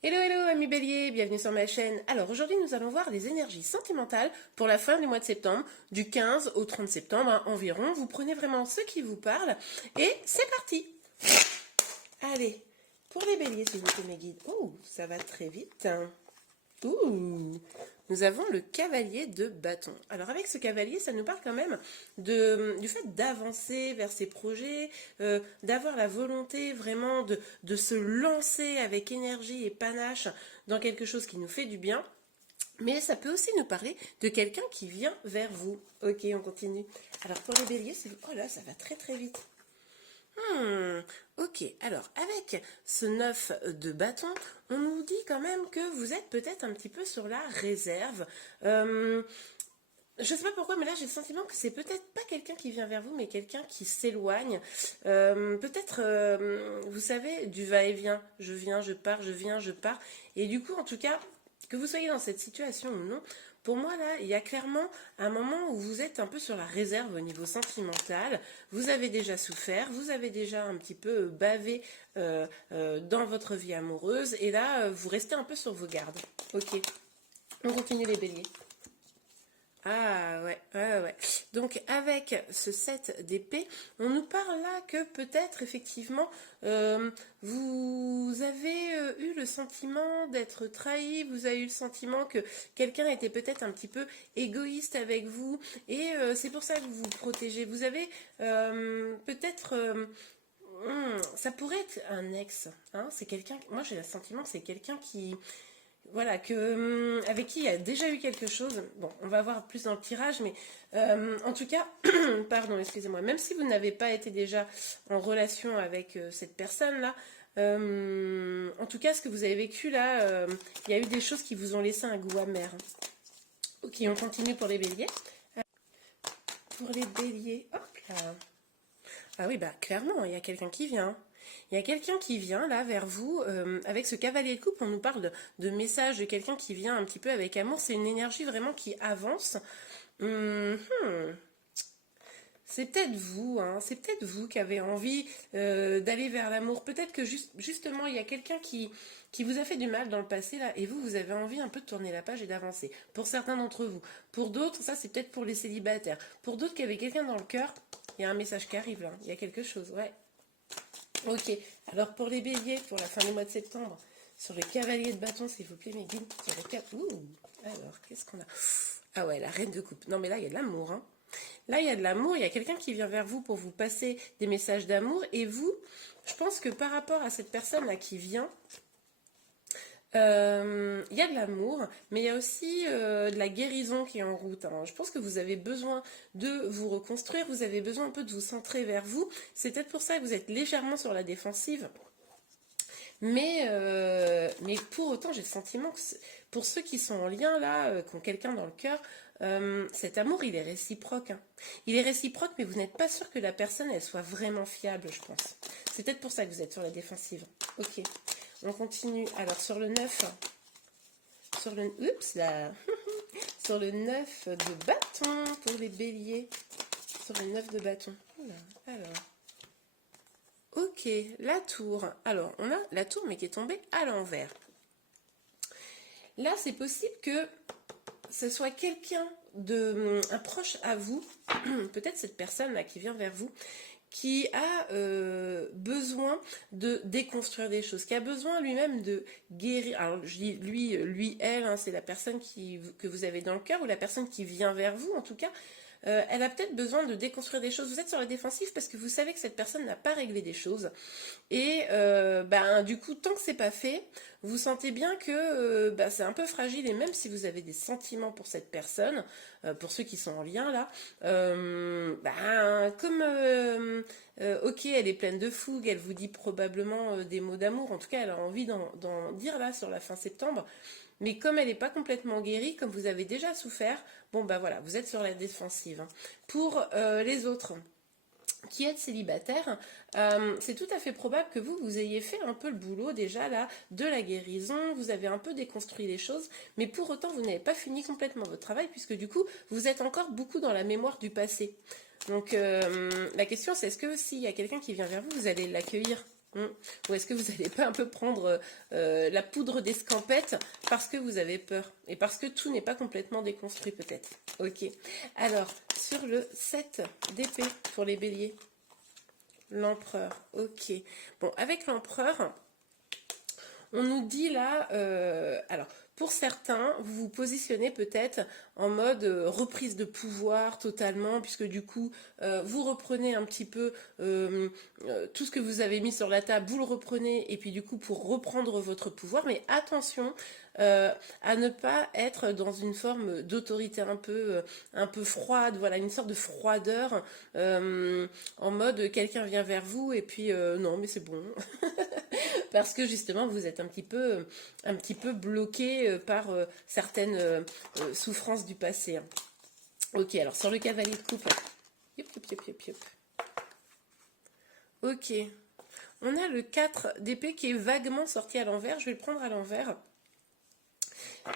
Hello hello amis béliers, bienvenue sur ma chaîne. Alors aujourd'hui nous allons voir les énergies sentimentales pour la fin du mois de septembre, du 15 au 30 septembre environ. Vous prenez vraiment ce qui vous parle et c'est parti. Allez, pour les béliers s'il vous plaît mes guides. Ouh, ça va très vite. Ouh, nous avons le cavalier de bâton. Alors avec ce cavalier, ça nous parle quand même du fait d'avancer vers ses projets, d'avoir la volonté vraiment de se lancer avec énergie et panache dans quelque chose qui nous fait du bien. Mais ça peut aussi nous parler de quelqu'un qui vient vers vous. Ok, on continue. Alors pour les béliers, c'est... Oh là, ça va très très vite. Ok, alors avec ce 9 de bâton, on nous dit quand même que vous êtes peut-être un petit peu sur la réserve. Je sais pas pourquoi, mais là j'ai le sentiment que c'est peut-être pas quelqu'un qui vient vers vous, mais quelqu'un qui s'éloigne. Peut-être, vous savez, du va-et-vient. Je viens, je pars, je viens, je pars. Et du coup, en tout cas, que vous soyez dans cette situation ou non, pour moi là, il y a clairement un moment où vous êtes un peu sur la réserve au niveau sentimental. Vous avez déjà souffert, vous avez déjà un petit peu bavé dans votre vie amoureuse, et là, vous restez un peu sur vos gardes. Ok, on continue les béliers. Ah ouais, ouais, ouais. Donc avec ce 7 d'épée, on nous parle là que peut-être effectivement vous avez eu le sentiment d'être trahi, vous avez eu le sentiment que quelqu'un était peut-être un petit peu égoïste avec vous et c'est pour ça que vous vous protégez. Vous avez peut-être... ça pourrait être un ex, hein, c'est quelqu'un, moi j'ai le sentiment que c'est quelqu'un qui, voilà, avec qui il y a déjà eu quelque chose. Bon, on va voir plus dans le tirage, mais en tout cas, pardon, excusez-moi, même si vous n'avez pas été déjà en relation avec cette personne-là, en tout cas, ce que vous avez vécu là, il y a eu des choses qui vous ont laissé un goût amer. Ok, on continue pour les béliers. Pour les béliers, hop là. Ah oui, bah clairement, il y a quelqu'un qui vient. Il y a quelqu'un qui vient là vers vous. Avec ce cavalier de coupe, on nous parle de messages de quelqu'un qui vient un petit peu avec amour. C'est une énergie vraiment qui avance. Hum, hum. C'est peut-être vous, hein, c'est peut-être vous qui avez envie d'aller vers l'amour. Peut-être que justement, il y a quelqu'un qui vous a fait du mal dans le passé, là, et vous, vous avez envie un peu de tourner la page et d'avancer. Pour certains d'entre vous. Pour d'autres, ça c'est peut-être pour les célibataires. Pour d'autres qui avaient quelqu'un dans le cœur, il y a un message qui arrive là. Il y a quelque chose, ouais. Ok, alors pour les béliers, pour la fin du mois de septembre, sur le cavalier de bâton, s'il vous plaît, mes guides, sur le cap. Ouh, alors, qu'est-ce qu'on a? Ah ouais, la reine de coupe. Non, mais là, il y a de l'amour, hein. Là, il y a de l'amour, il y a quelqu'un qui vient vers vous pour vous passer des messages d'amour. Et vous, je pense que par rapport à cette personne-là qui vient, il y a de l'amour, mais il y a aussi de la guérison qui est en route, hein. Je pense que vous avez besoin de vous reconstruire, vous avez besoin un peu de vous centrer vers vous. C'est peut-être pour ça que vous êtes légèrement sur la défensive. Mais pour autant, j'ai le sentiment que pour ceux qui sont en lien là, qui ont quelqu'un dans le cœur, cet amour, il est réciproque, hein. Il est réciproque, mais vous n'êtes pas sûr que la personne, elle soit vraiment fiable, je pense. C'est peut-être pour ça que vous êtes sur la défensive. Ok, on continue. Alors, sur le 9, sur le... Oups, là. Sur le 9 de bâton pour les béliers. Sur le 9 de bâton. Oula, alors... Ok, la tour. Alors, on a la tour, mais qui est tombée à l'envers. Là, c'est possible que ce soit quelqu'un un proche à vous, peut-être cette personne-là qui vient vers vous, qui a besoin de déconstruire des choses, qui a besoin lui-même de guérir. Alors, je dis lui, elle, hein, c'est la personne que vous avez dans le cœur, ou la personne qui vient vers vous, en tout cas. Elle a peut-être besoin de déconstruire des choses. Vous êtes sur la défensive parce que vous savez que cette personne n'a pas réglé des choses. Et du coup, tant que c'est pas fait, vous sentez bien que c'est un peu fragile. Et même si vous avez des sentiments pour cette personne, pour ceux qui sont en lien là, ok, elle est pleine de fougue, elle vous dit probablement des mots d'amour. En tout cas, elle a envie d'en dire là sur la fin septembre. Mais comme elle n'est pas complètement guérie, comme vous avez déjà souffert, bon bah voilà, vous êtes sur la défensive, hein. Pour les autres qui êtes célibataire, c'est tout à fait probable que vous ayez fait un peu le boulot déjà là de la guérison, vous avez un peu déconstruit les choses, mais pour autant vous n'avez pas fini complètement votre travail puisque du coup vous êtes encore beaucoup dans la mémoire du passé. Donc la question c'est est-ce que s'il y a quelqu'un qui vient vers vous, vous allez l'accueillir? Ou est-ce que vous n'allez pas un peu prendre la poudre d'escampette parce que vous avez peur et parce que tout n'est pas complètement déconstruit peut-être. Ok. Alors, sur le 7 d'épée pour les béliers, l'empereur. Ok. Bon, avec l'empereur, on nous dit là, alors pour certains, vous vous positionnez peut-être en mode reprise de pouvoir totalement, puisque du coup, vous reprenez un petit peu tout ce que vous avez mis sur la table, vous le reprenez, et puis du coup, pour reprendre votre pouvoir, mais attention à ne pas être dans une forme d'autorité un peu froide, voilà, une sorte de froideur, en mode quelqu'un vient vers vous, et puis non, mais c'est bon. Parce que justement vous êtes un petit peu bloqué par certaines souffrances du passé. Hein. Ok, alors sur le cavalier de coupe, yop, yop, yop, yop, yop. Ok, on a le 4 d'épée qui est vaguement sorti à l'envers, je vais le prendre à l'envers.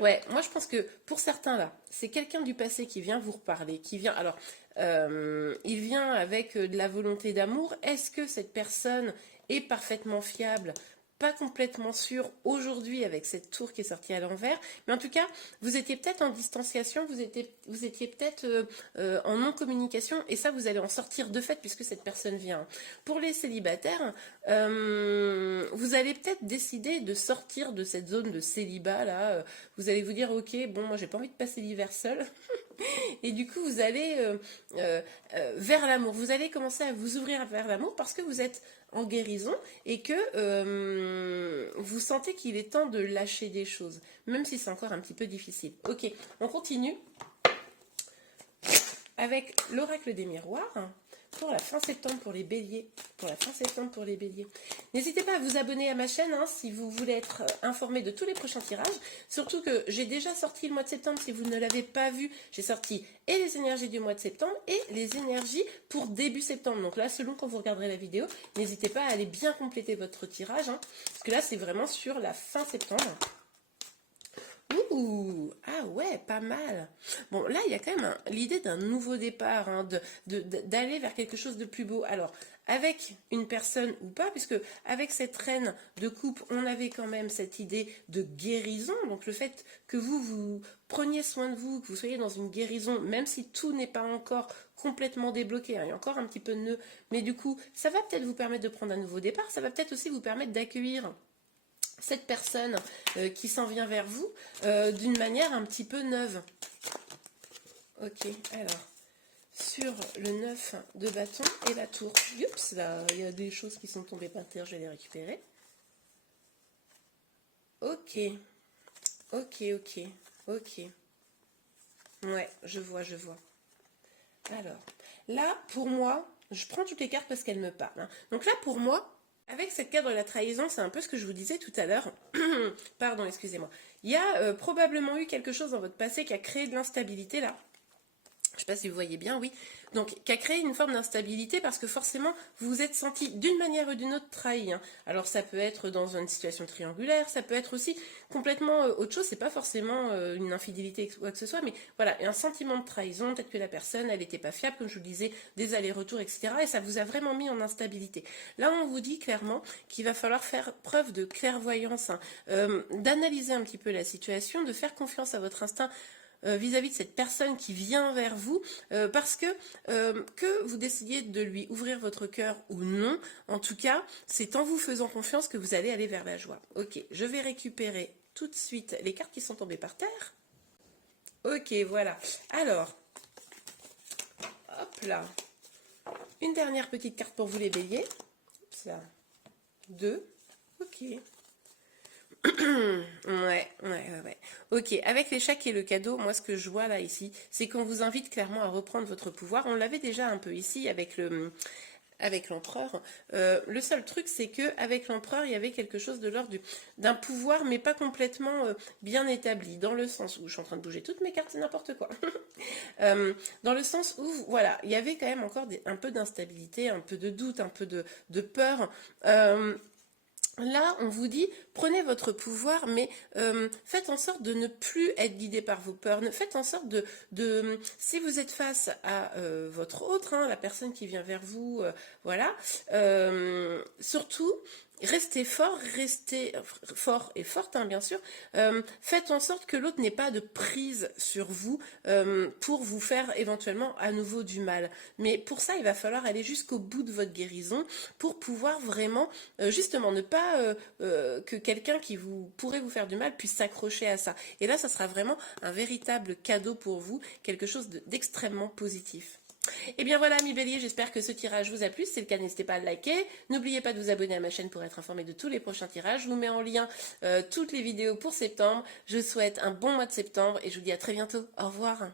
Ouais, moi je pense que pour certains là, c'est quelqu'un du passé qui vient vous reparler, qui vient, alors, il vient avec de la volonté d'amour. Est-ce que cette personne est parfaitement fiable? Pas complètement sûr aujourd'hui avec cette tour qui est sortie à l'envers, mais en tout cas, vous étiez peut-être en distanciation, vous étiez peut-être en non-communication, et ça, vous allez en sortir de fait puisque cette personne vient. Pour les célibataires, vous allez peut-être décider de sortir de cette zone de célibat là. Vous allez vous dire, ok, bon, moi j'ai pas envie de passer l'hiver seul. Et du coup, vous allez vers l'amour. Vous allez commencer à vous ouvrir vers l'amour parce que vous êtes en guérison et que vous sentez qu'il est temps de lâcher des choses, même si c'est encore un petit peu difficile. Ok, on continue avec l'oracle des miroirs. Pour la fin septembre pour les béliers. N'hésitez pas à vous abonner à ma chaîne hein, si vous voulez être informé de tous les prochains tirages. Surtout que j'ai déjà sorti le mois de septembre, si vous ne l'avez pas vu, j'ai sorti et les énergies du mois de septembre et les énergies pour début septembre. Donc là, selon quand vous regarderez la vidéo, n'hésitez pas à aller bien compléter votre tirage. Hein, parce que là, c'est vraiment sur la fin septembre. Ouh, ah ouais, pas mal. Bon, là, il y a quand même l'idée d'un nouveau départ, hein, d'aller vers quelque chose de plus beau. Alors, avec une personne ou pas, puisque avec cette reine de coupe, on avait quand même cette idée de guérison. Donc, le fait que vous preniez soin de vous, que vous soyez dans une guérison, même si tout n'est pas encore complètement débloqué, hein, il y a encore un petit peu de nœud, mais du coup, ça va peut-être vous permettre de prendre un nouveau départ, ça va peut-être aussi vous permettre d'accueillir cette personne qui s'en vient vers vous d'une manière un petit peu neuve. Ok, alors, sur le 9 de bâton et la tour. Oups, là, il y a des choses qui sont tombées par terre, je vais les récupérer. Ok, ok. Ouais, je vois. Alors, là, pour moi, je prends toutes les cartes parce qu'elles me parlent. Hein. Donc là, pour moi, avec cette cadre de la trahison, c'est un peu ce que je vous disais tout à l'heure. Pardon, excusez-moi. Il y a probablement eu quelque chose dans votre passé qui a créé de l'instabilité là. Je ne sais pas si vous voyez bien, oui. Donc, qui a créé une forme d'instabilité parce que forcément, vous vous êtes senti d'une manière ou d'une autre trahi. Hein. Alors, ça peut être dans une situation triangulaire, ça peut être aussi complètement autre chose. C'est pas forcément une infidélité ou quoi que ce soit, mais voilà, un sentiment de trahison. Peut-être que la personne, elle n'était pas fiable, comme je vous le disais, des allers-retours, etc. Et ça vous a vraiment mis en instabilité. Là, on vous dit clairement qu'il va falloir faire preuve de clairvoyance, hein, d'analyser un petit peu la situation, de faire confiance à votre instinct vis-à-vis de cette personne qui vient vers vous, parce que vous décidiez de lui ouvrir votre cœur ou non, en tout cas, c'est en vous faisant confiance que vous allez aller vers la joie. Ok, je vais récupérer tout de suite les cartes qui sont tombées par terre. Ok, voilà. Alors, hop là. Une dernière petite carte pour vous les béliers. Ça. 2. Ok. Ouais. Ok, avec l'échec et le cadeau, moi ce que je vois là ici, c'est qu'on vous invite clairement à reprendre votre pouvoir. On l'avait déjà un peu ici avec l'empereur. Le seul truc, c'est que avec l'empereur, il y avait quelque chose de l'ordre d'un pouvoir, mais pas complètement bien établi, dans le sens où je suis en train de bouger toutes mes cartes, c'est n'importe quoi. Dans le sens où, voilà, il y avait quand même encore un peu d'instabilité, un peu de doute, un peu de peur. Là, on vous dit, prenez votre pouvoir, mais faites en sorte de ne plus être guidé par vos peurs. Faites en sorte si vous êtes face à votre autre, hein, la personne qui vient vers vous, voilà, surtout, restez fort, restez fort et forte, hein, bien sûr. Faites en sorte que l'autre n'ait pas de prise sur vous pour vous faire éventuellement à nouveau du mal. Mais pour ça, il va falloir aller jusqu'au bout de votre guérison pour pouvoir vraiment, justement, ne pas que quelqu'un qui pourrait vous faire du mal puisse s'accrocher à ça. Et là, ça sera vraiment un véritable cadeau pour vous, quelque chose d'extrêmement positif. Et bien voilà, mes béliers, j'espère que ce tirage vous a plu. Si c'est le cas, n'hésitez pas à le liker. N'oubliez pas de vous abonner à ma chaîne pour être informé de tous les prochains tirages. Je vous mets en lien toutes les vidéos pour septembre. Je vous souhaite un bon mois de septembre et je vous dis à très bientôt. Au revoir.